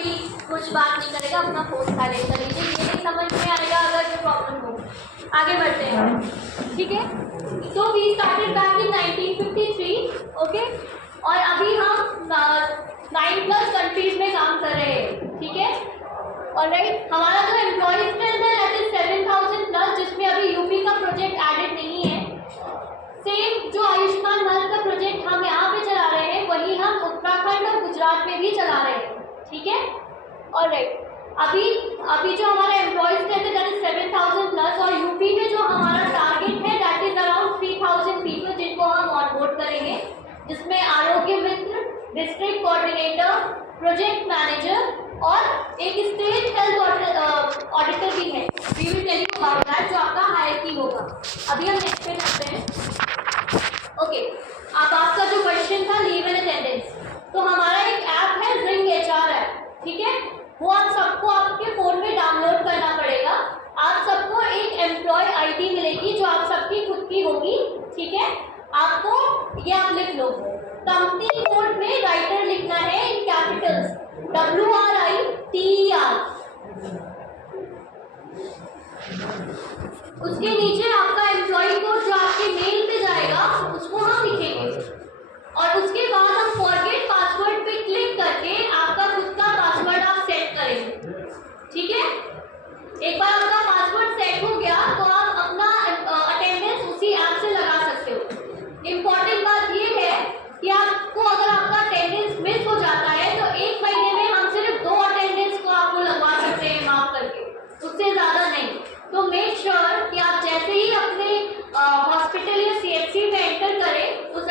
कोई कुछ बात नहीं करेगा, अपना फोन साइलेंट कर लीजिए। ये नहीं समझ में आएगा अगर कोई प्रॉब्लम हो। आगे बढ़ते हैं, ठीक है। तो we started back in 1953, okay. और अभी हम 9+ कंट्रीज में काम कर रहे हैं, ठीक है। ऑलराइट, हमारा जो एम्प्लॉय स्ट्रेंथ है दैट इज 7000+, जिसमें अभी यूपी का प्रोजेक्ट एडेड नहीं है। सेम जो आयुष्मान भारत का प्रोजेक्ट हम यहाँ पे चला रहे हैं, वही हम उत्तराखंड और गुजरात में भी चला रहे हैं, ठीक है। ऑलराइट, अभी जो हमारा एम्प्लॉयज थे दैट इज 7000+, और यूपी में जो हमारा टारगेट है दैट इज अराउंड 3000 पीपल जिनको हम ऑनबोर्ड करेंगे, जिसमें Arogya Mitra, district coordinator, project manager और एक स्टेट हेल्थ ऑडिटर भी है। We will tell you about that, जो आपका हायरकी होगा। अभी हम नेक्स्ट पे करते हैं, ओके। अब आपका जो क्वेश्चन था लीव एंड अटेंडेंस, तो हमारा एक ऐप है जिंग HR ऐप, ठीक है। वो आप सबको आपके फोन में डाउनलोड करना पड़ेगा। आप सबको एक एम्प्लॉय ID मिलेगी जो आप सबकी खुद की होगी, ठीक है। आपको ये आप लिख लो, कंपनी कोड में राइटर लिखना है इन कैपिटल्स WRITER। उसके नीचे आपका एम्प्लॉय कोड जो आपके मेल पे जाएगा उसको हम लिखेंगे, और उसके बाद हम फॉरगेट पासवर्ड पे क्लिक करके आपका खुद का पासवर्ड आप सेट करेंगे, ठीक है। एक बार आपका पासवर्ड सेट हो गया तो आप अपना अटेंडेंस उसी ऐप से लगा सकते हो। इम्पॉर्टेंट बात ये है कि आपको अगर आपका अटेंडेंस मिस हो जाता है तो 1 महीने में हम सिर्फ 2 अटेंडेंस को आपको लगवा सकते हैं, माफ करके, उससे ज़्यादा नहीं। तो मेक श्योर कि आप जैसे ही अपने हॉस्पिटल या CHC में एंटर करें उस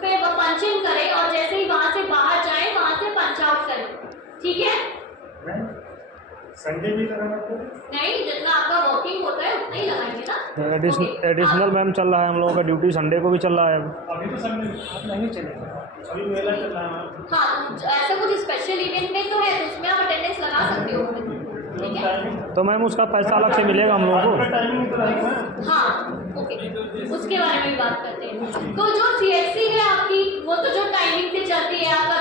पे पंच इन करें, और जैसे ही वहाँ से बाहर जाएं वहाँ से पंच आउट करें, ठीक है। संडे भी लगाना नहीं, जितना आपका वर्किंग होता है उतना ही लगाएंगे ना। एडिशनल मैम चल रहा है हम लोगों का ड्यूटी, संडे को भी चल रहा है। अभी तो संडे नहीं चलेगा, अभी मेला चल रहा है। हाँ, ऐसा कुछ स्पेशल इवेंट में तो है तो उसमें आप अटेंडेंस लगा सकते हो, ठीक है। तो मैम उसका पैसा अलग से मिलेगा हम लोगों को? टाइमिंग तो रहेगा। हाँ, ओके, उसके बारे में भी बात करते हैं। तो जो CHC है आपकी, वो तो जो टाइमिंग से चलती है आपका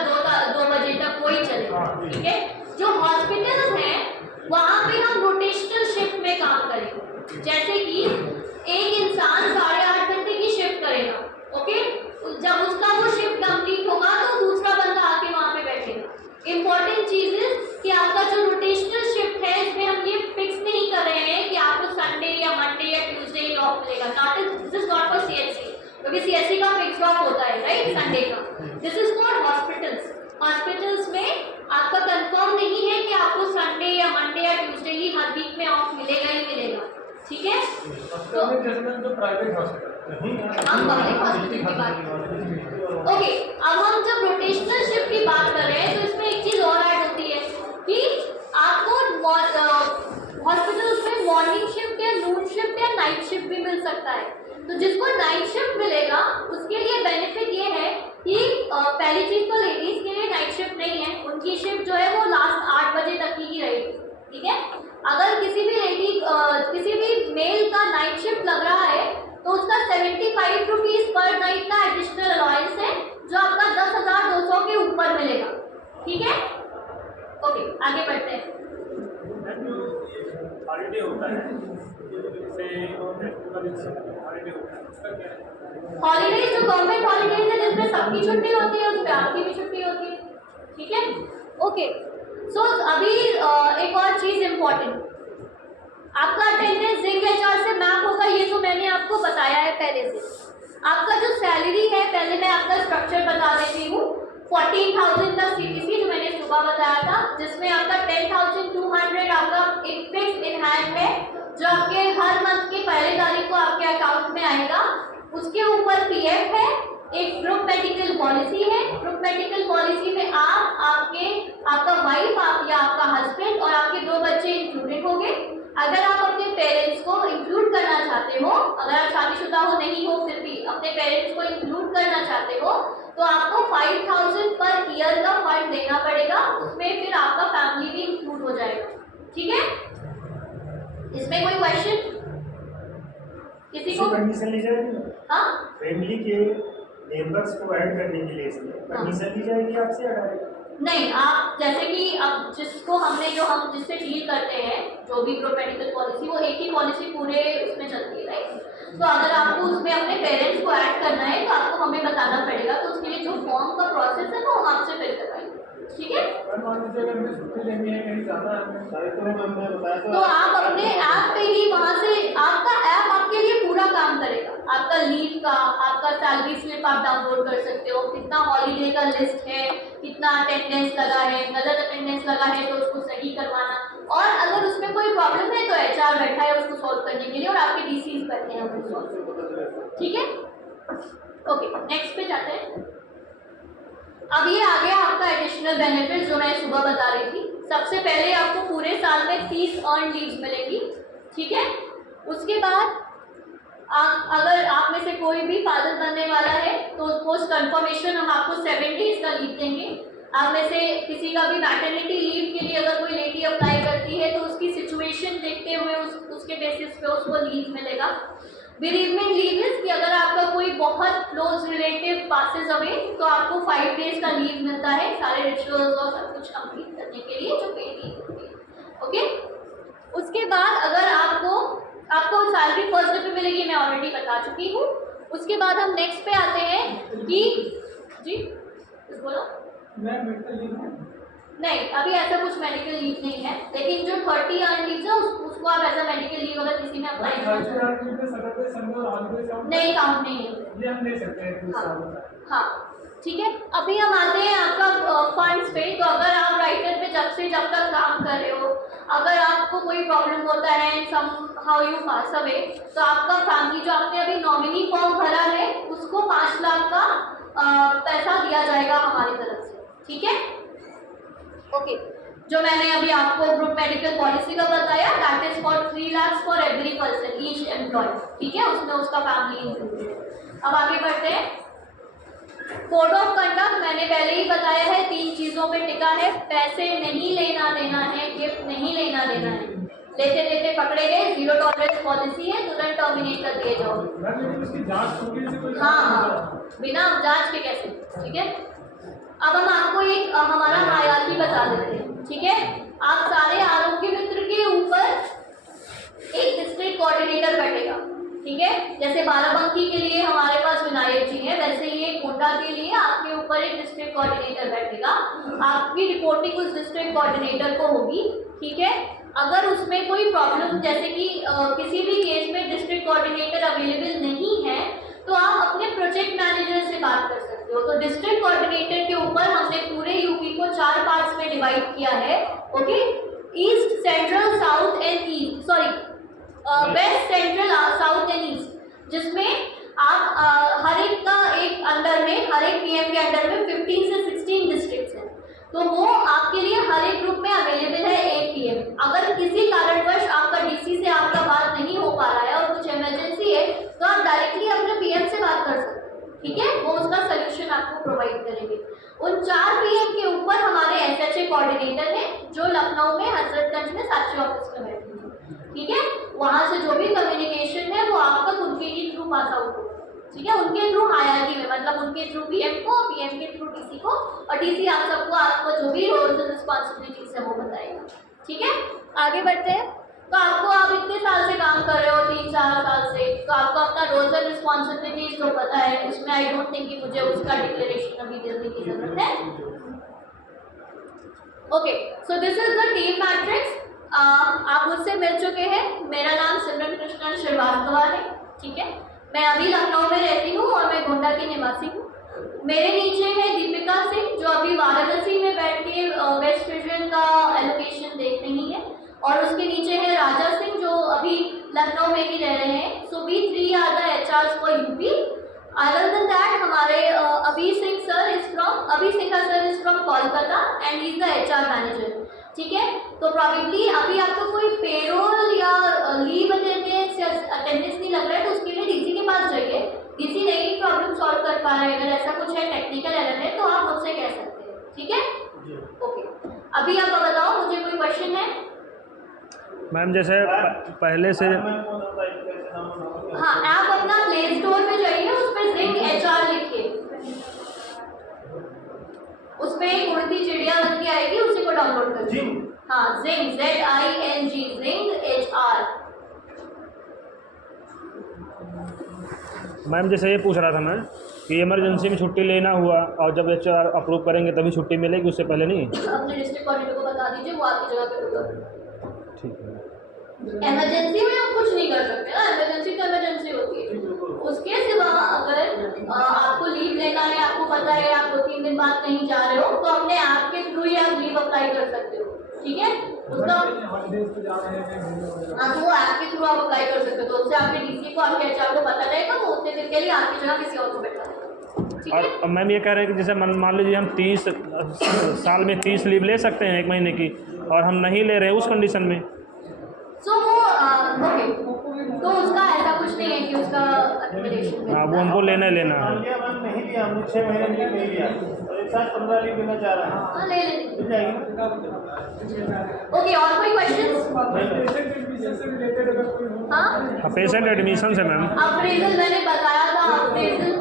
2 बजे तक वही चलेगा, ठीक है। जो हॉस्पिटल्स हैं वहाँ पे हम रोटेशनल शिफ्ट में काम करेंगे, जैसे कि एक इंसान 8.5 घंटे की शिफ्ट करेगा, ओके। जब उसका वो शिफ्ट कंप्लीट होगा तो दूसरा बंदा आके वहाँ पे बैठेगा। इंपॉर्टेंट चीज है कि आपका जो रोटेशनल शिफ्ट है इसमें हम ये फिक्स नहीं कर रहे हैं कि आपको संडे या मंडे या ट्यूसडे ही ऑफ मिलेगा। This is not for CHC, क्योंकि CHC का फिक्स ऑफ होता है, राइट, संडे का। This is for hospitals. Hospitals में आपका कंफर्म नहीं है कि आपको संडे या मंडे या ट्यूसडे ही हर वीक में ऑफ मिलेगा ही मिलेगा, ठीक है। तो जो प्राइवेट हॉस्पिटल, हम पब्लिक हॉस्पिटल की बात कर रहे हैं, ओके। अब हम जब रोटेशनल शिफ्ट की बात कर रहे हैं तो इसमें एक चीज और ऐड होती है कि आपको हॉस्पिटल्स में मॉर्निंग शिफ्ट या नून शिफ्ट या नाइट शिफ्ट भी मिल सकता है। तो जिसको नाइट शिफ्ट मिलेगा उसके लिए बेनिफिट ये है कि पहली चीज तो लेडीज के लिए नाइट शिफ्ट नहीं है, उनकी शिफ्ट जो है वो लास्ट 8 बजे तक की ही रहेगी, ठीक है। अगर किसी भी मेल का नाइट शिफ्ट लग रहा है तो उसका 75 रुपीज पर नाइट का एडिशनल अलाउंस है, जो आपका 10,200 के ऊपर मिलेगा, ठीक है। ओके, आगे बढ़ते हैं। हॉलीडे होता है, जैसे हॉलीडे होता है, उसका क्या है? हॉलीडेज जो गवर्नमेंट हॉलीडेज है जिसमें सबकी छुट्टी होती है उसमें आपकी भी छुट्टी होती है, ठीक है। ओके, सो अभी एक और चीज इंपॉर्टेंट, आपका अटेंडेंस जिंग HR से मैप होगा, ये तो मैंने आपको बताया है पहले से। आपका जो सैलरी है, पहले मैं आपका स्ट्रक्चर बता देती हूँ। 14,000 का CTC जो मैंने सुबह बताया था, जिसमें आपका 10,200 आपका एक फिक्स इन हैंड है जो आपके हर मंथ की पहली तारीख को आपके अकाउंट में आएगा। उसके ऊपर PF है, एक ग्रुप मेडिकल पॉलिसी है। ग्रुप मेडिकल पॉलिसी में आपका वाइफ, या आपका हस्बैंड और आपके 2 बच्चे इंक्लूडेड होंगे। अगर आप अपने पेरेंट्स को इंक्लूड करना चाहते हो, अगर आप शादीशुदा हो नहीं हो फिर भी अपने पेरेंट्स को इंक्लूड करना चाहते हो तो आपको 5,000 पर ईयर का फंड देना पड़ेगा, उसमें फिर आपका फैमिली भी इंक्लूड हो जाएगा, ठीक है। इसमें कोई क्वेश्चन किसी को? परमिशन ली जाएगी? हाँ, फैमिली के मेंबर्स को ऐड करने के लिए इसमें परमिशन ली जाएगी आपसे? नहीं, आप जैसे कि अब जिसको हमने जो हम जिससे डील करते हैं जो भी ग्रुप मेडिकल पॉलिसी, वो एक ही पॉलिसी पूरे उसमें चलती है, राइट। तो अगर आपको उसमें अपने पेरेंट्स को ऐड करना है तो आपको हमें बताना पड़ेगा, तो उसके लिए जो फॉर्म का प्रोसेस है वो हम आपसे फिल करवाएंगे, ठीक है। मान लीजिए अगर हमें छुट्टी लेनी है कहीं जाना है तो आप अपने ऐप पे ही वहाँ से, आपका ऐप आपके लिए पूरा काम करेगा। आपका लीव का, आपका सैलरी स्लिप आप डाउनलोड कर सकते हो, कितना हॉलीडे का लिस्ट है, कितना अटेंडेंस लगा है, गलत अटेंडेंस लगा है तो उसको सही करवाना, और अगर उसमें कोई प्रॉब्लम है तो एचआर बैठा है उसको सॉल्व करने के लिए, और आपके डीसीज बैठे हैं उसको सॉल्व, ठीक है। ओके, नेक्स्ट पे जाते हैं। अब ये आ गया आपका एडिशनल बेनिफिट जो मैं सुबह बता रही थी। सबसे पहले आपको पूरे साल में 30 अर्न लीव्स मिलेगी, ठीक है। उसके बाद अगर आप में से कोई भी फादर बनने वाला है तो पोस्ट कंफर्मेशन हम आपको 7 डेज का लीव देंगे। आप में से किसी का भी मैटरनिटी लीव के लिए अगर कोई लेडी अप्लाई करती है तो उसकी सिचुएशन देखते हुए उसके बेसिस पे उसको लीव मिलेगा। बेरीजमेंट लीव इज कि अगर आपका कोई बहुत क्लोज रिलेटिव पासेस अवे तो आपको 5 डेज का लीव मिलता है सारे रिचुअल्स और सब कुछ कंप्लीट करने के लिए, जो पेड लीव होती है, ओके। उसके बाद अगर आपको सैलरी फर्स्ट डे पे मिलेगी, मैं ऑलरेडी बता चुकी हूँ। उसके बाद हम नेक्स्ट पे आते हैं कि जी कुछ बोलो। मैं मेडिकल लीव नहीं, अभी ऐसा कुछ मेडिकल लीव नहीं है, लेकिन जो 30 अर्न लीव है उसको आप एज अ मेडिकल लीव अगर किसी में अप्लाई करना नहीं काउंट नहीं है, ये हम ले सकते हैं। हाँ ठीक है। अभी हम आते हैं आपका फंड्स पे। तो अगर आप राइटर पे जब तक काम कर रहे हो, अगर आपको कोई प्रॉब्लम होता है somehow you pass away, तो आपका फैमिली जो आपने अभी नॉमिनी फॉर्म भरा है उसको 5 लाख का पैसा दिया जाएगा हमारी तरफ से, ठीक है। ओके, जो मैंने अभी आपको ग्रुप मेडिकल पॉलिसी का बताया that is for 3 lakh for every person each employ, ठीक है, उसमें उसका फैमिली इंक्लूडेड है। अब आगे बढ़ते हैं। कोड ऑफ कंडक्ट मैंने पहले ही बताया है, 3 चीजों पे टिका है। पैसे नहीं लेना देना है, गिफ्ट नहीं लेना देना है, लेते लेते पकड़े गए, 0 टॉलरेंस पॉलिसी है, तुरंत टर्मिनेट कर दिए जाओ। हाँ, बिना जांच के कैसे, ठीक है। अब हम आपको एक हमारा हायरार्की बता देते हैं, ठीक है। आप सारे आरोग्य मित्र के ऊपर एक डिस्ट्रिक्ट कोऑर्डिनेटर बैठेगा, ठीक है। जैसे बाराबंकी के लिए हमारे पास विनायक जी है, वैसे ये कोटा के लिए आपके ऊपर एक डिस्ट्रिक्ट कोऑर्डिनेटर बैठेगा। आपकी रिपोर्टिंग उस डिस्ट्रिक्ट कोऑर्डिनेटर को होगी, ठीक है। अगर उसमें कोई प्रॉब्लम जैसे कि किसी भी केस में डिस्ट्रिक्ट कोऑर्डिनेटर अवेलेबल नहीं है तो आप अपने प्रोजेक्ट मैनेजर से बात कर सकते हो। तो डिस्ट्रिक्ट कोऑर्डिनेटर के ऊपर हमने पूरे यूपी को 4 पार्ट्स में डिवाइड किया है, okay. East, central, south and east, sorry west, central, south and east, जिसमें आप हर एक का एक अंडर में, हर एक पीएम के अंडर में 15 से 16 डिस्ट्रिक्ट्स हैं, तो वो आपके लिए हर एक ग्रुप में अवेलेबल है एक पीएम। अगर किसी कारणवश आपका डीसी से आपका बात नहीं हो पा रहा है और कुछ इमरजेंसी है तो आप डायरेक्टली अपने पीएम से बात कर सकते हैं, ठीक है, वो उसका सोल्यूशन आपको प्रोवाइड करेंगे। उन 4 पीएम के ऊपर हमारे एसएचए कोऑर्डिनेटर हैं जो लखनऊ में हजरतगंज में साक्षी ऑफिस में बैठे हैं, ठीक है। वहां से जो भी कम्युनिकेशन है वो आप तक उनके ही थ्रू पास आउट हो, ठीक है, उनके थ्रू हायरार्की में, मतलब उनके थ्रू पीएम को, पीएम के थ्रू डीसी को, और डीसी आप सबको आपको जो भी रोल्स एंड रिस्पॉन्सिबिलिटीज है वो बताएगा, ठीक है। आगे बढ़ते हैं। तो आपको, आप इतने साल से काम कर रहे हो, 3-4 साल से, तो आपको अपना रोल्स एंड रिस्पॉन्सिबिलिटीज तो पता है, उसमें आई डोंट थिंक कि मुझे उसका डिक्लेरेशन अभी देने की जरूरत है। Okay, so this is the team matrix. आप मुझसे मिल चुके हैं। मेरा नाम सिमरन कृष्णन श्रीवास्तव है, ठीक है। मैं अभी लखनऊ में रहती हूँ और मैं गोंडा की निवासी हूँ। मेरे नीचे है दीपिका सिंह जो अभी वाराणसी में बैठ के वेस्ट रीजन का एलोकेशन देख रही है, और उसके नीचे है राजा सिंह जो अभी लखनऊ में ही रह रहे हैं। So we 3 are the HRs for UP. Other than that हमारे अभी Sinha sir is from Kolkata and he is the HR manager, ठीक है। तो प्रॉबेबली अभी आपको कोई पेरोल या लीव अटेंडेंस या अटेंडेंस नहीं लग रहा है तो उसके लिए डीसी के पास जाइए। डीसी नहीं प्रॉब्लम सॉल्व कर पा रहे हैं, अगर ऐसा कुछ है, टेक्निकल एरर है, तो आप मुझसे कह सकते हैं, ठीक है। ओके, अभी आप बताओ, मुझे कोई क्वेश्चन है? मैम जैसे पहले से, हाँ, आप अपना प्ले स्टोर पे जाइए, उस पर जिंक एचआर लिखिए। उसमें एक उड़ती चिड़िया बन के आएगी, उसी को डाउनलोड कर लो। हाँ, जिंग, ZING, जिंग HR। मैम जैसे ये पूछ रहा था मैं कि इमरजेंसी में छुट्टी लेना हुआ और जब HR अप्रूव करेंगे तभी छुट्टी मिलेगी, उससे पहले नहीं? अपने डिस्ट्रिक्ट कोऑर्डिनेटर को बता दीजिए, वो आपकी जगह पे होगा। ठीक है। इमरजेंसी में हम कुछ नहीं कर सकते ना, इमरजेंसी तो इमरजेंसी होती है। उसके सिवा अगर आपको लीव लेना है, आपको पता है आप 2-3 दिन बाद कहीं जा रहे हो, तो अपने ऐप के थ्रू ही आप लीव अप्लाई कर सकते हो, ठीक है? उसका हाँ, तो वो ऐप के थ्रू आप अप्लाई कर सकते हो, तो उससे आपके DC को, आपके HR को पता रहेगा, तो उतने दिन के लिए आपकी जगह किसी और को बैठा देगा, ठीक है? और मैम ये कह रहे हैं कि जैसे मान लीजिए हम 30 साल में 30 लीव ले सकते हैं 1 महीने की, और हम नहीं ले रहे उस कंडीशन में? सो वो ओके, तो उसका ऐसा कुछ नहीं है कि उसका एक्टिवेशन। हाँ, वो हमको लेना है। नहीं लिया, हमने 6 महीने लीव नहीं लिया, और एक साथ 15 लीव लेना चाह रहा है। हाँ, ले मिल जाएगी। ओके, और कोई क्वेश्चन? हाँ, पेशेंट एडमिशन से मैम। अप्रेजल मैंने बताया था, अप्रेजल।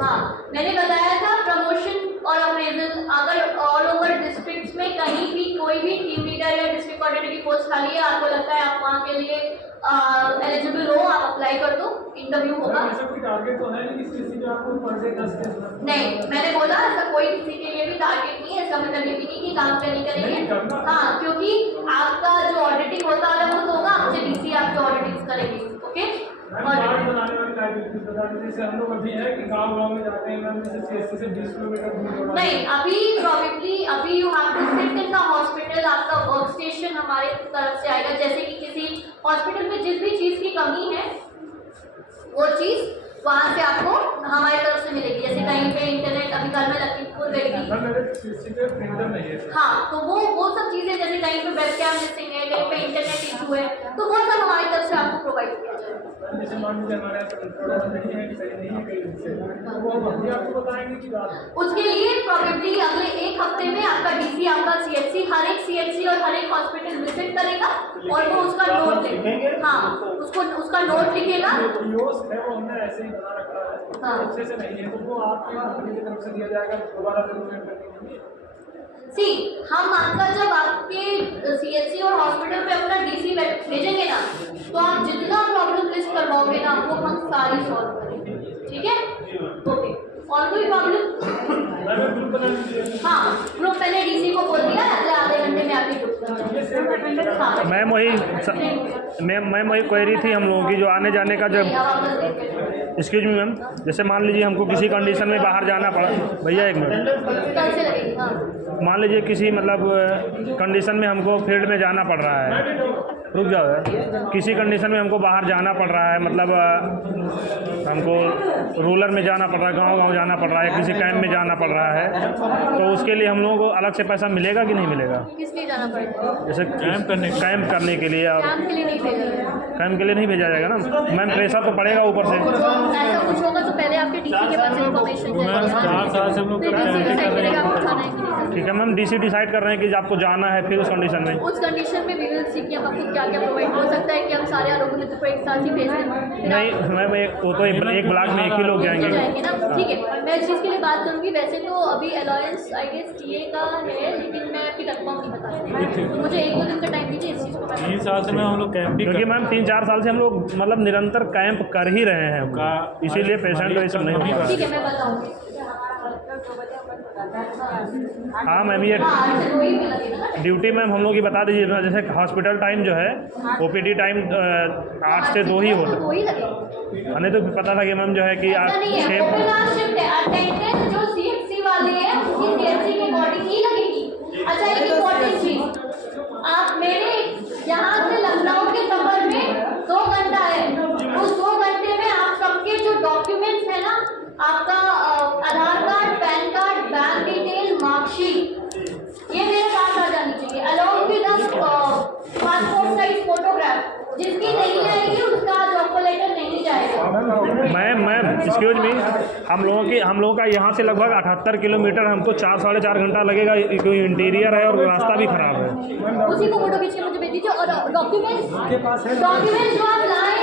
हाँ, मैंने बताया था प्रमोशन और अप्रेजल अगर ऑल ओवर डिस्ट्रिक्ट्स में कहीं भी कोई भी टीम लीडर या डिस्ट्रिक्ट कोऑर्डिनेटर की पोस्ट खाली है, आपको लगता है आप वहाँ के लिए एलिजिबल हो, आप अप्लाई कर दो, इंटरव्यू होगा। ऐसा कोई टारगेट तो है नहीं किसी का आपको पर डे 10 नहीं, मैंने बोला ऐसा कोई किसी के लिए भी टारगेट नहीं है, इसका मतलब ये भी नहीं कि काम नहीं करेंगे। हाँ, क्योंकि आपका जो ऑडिटिंग होता है वो तो होगा, आपसे DC आपकी ऑडिटिंग करेंगे, ओके? कार्ड बनाने वाली लाइब्रेरी बता दीजिए, जैसे हम लोग अभी है कि गांव में जाते हैं, मैम जैसे CSC से 20 किलोमीटर दूर। नहीं, अभी प्रॉबेबली अभी you have to sit in the hospital, आपका वर्क स्टेशन हमारे तरफ से आएगा। जैसे कि किसी हॉस्पिटल में जिस भी चीज़ की कमी है वो चीज़ वहाँ से आपको हमारी तरफ से मिलेगी। जैसे कहीं पे इंटरनेट, अभी कल मैं लखीमपुर गई थी, हाँ, तो वो सब चीज़ें, जैसे कहीं पे वेबकैम मिसिंग है, कहीं पे इंटरनेट इशू है, तो वो सब हमारी तरफ से आपको प्रोवाइड किया जाएगा। जैसे मान लीजिए हमारे यहाँ नहीं है कि सही नहीं है कहीं से, तो वो हम अभी आपको बताएंगे कि बात। उसके लिए प्रॉबेबली अगले 1 हफ्ते में आपका DC, आपका CHC, हर एक CHC और हर एक हॉस्पिटल विजिट करेगा और वो उसका नोट लिखेगा। हाँ, उसका नोट लिखेगा। POs है वो हमने ऐसे ही बना रखा है, हाँ, अच्छे से नहीं है, तो वो आपकी कंपनी की तरफ से दिया जाएगा, दोबारा रिक्रूटमेंट करनी नहीं है। हम आपका जब आपके CHC और हॉस्पिटल पे अपना DC भेजेंगे ना, तो आप जितना प्रॉब्लम लिस्ट करवाओगे ना, वो हम सारी सॉल्व करेंगे, ठीक है? ओके, और कोई प्रॉब्लम? हाँ, ग्रुप पहले DC को बोल दिया, अगले आधे घंटे में आपकी ग्रुप हाँ। मैम वही क्वेरी थी हम लोगों की, जो आने जाने का जब, एक्सक्यूज मी मैम, जैसे मान लीजिए हमको किसी कंडीशन में बाहर जाना पड़ा, भैया 1 मिनट, मान लीजिए किसी मतलब कंडीशन में हमको फील्ड में जाना पड़ रहा है, रुक जाओ यार, किसी कंडीशन में हमको बाहर जाना पड़ रहा है, मतलब हमको रूरल में जाना पड़ रहा है, गांव जाना पड़ रहा है, किसी कैंप में जाना पड़ रहा है, तो उसके लिए हम लोगों को अलग से पैसा मिलेगा कि नहीं मिलेगा? किस लिए जाना पड़ेगा? जैसे कैंप करने के लिए, और कैंप के लिए नहीं भेजा जाएगा। कैंप के लिए नहीं भेजा जाएगा ना मैम, प्रेशर तो पड़ेगा ऊपर से। ऐसा कुछ होगा तो पहले आपके DC के पास इन्फॉर्मेशन ठीक है मैम, DC डिसाइड कर रहे हैं कि आपको जाना है, फिर उस कंडीशन में भी वी विल सी कि हम आपको क्या क्या प्रोवाइड हो सकता है कि हम सारे आरोग्य मित्र को एक साथ ही भेज दें। नहीं मैम, वो तो एक ब्लॉक में एक ही लोग जाएंगे ना, ठीक है। मैं इस चीज़ के लिए बात करूँगी। वैसे तो अभी अलायंस आई गेस TA का है, लेकिन मैं अभी कंफर्म नहीं बता सकती, तो मुझे 1-2 दिन का टाइम दीजिए इस चीज़ को। 3 साल से मैं हम लोग कैंप, क्योंकि मैम 3-4 साल से हम लोग मतलब निरंतर कैंप कर ही रहे हैं, इसीलिए पेशेंट को ये सब नहीं होता। ठीक है, मैं बताऊँगी। हाँ मैम, ये ड्यूटी मैम हम लोग की बता दीजिए, जैसे हॉस्पिटल टाइम जो है OPD टाइम 8 से 2 ही होता है। हमें तो पता था कि मैम जो है कि आप 6 जो CHC वाले हैं उनकी CHC के अकॉर्डिंग ही लगेगी। अच्छा, एक इम्पोर्टेंट चीज, आप मेरे यहाँ से लखनऊ के सफर में 2 घंटा है, उस 2 घंटे में आप सबके जो डॉक्यूमेंट्स है ना, आपका Aadhaar card, PAN card, bank detail, marksheet, ये मेरे पास आ जानी चाहिए, along with passport size photograph. जिसकी नहीं आएगी उसका जॉब लेटर नहीं जाएगा। मैम एक्सक्यूज मी, हम लोगों का यहाँ से लगभग 78 किलोमीटर, हमको 4-4.5 घंटा लगेगा, क्योंकि इंटीरियर है और रास्ता भी खराब है। उसी को फोटो खींच के मुझे भेज दीजिए। और डॉक्यूमेंट्स जो आप लाए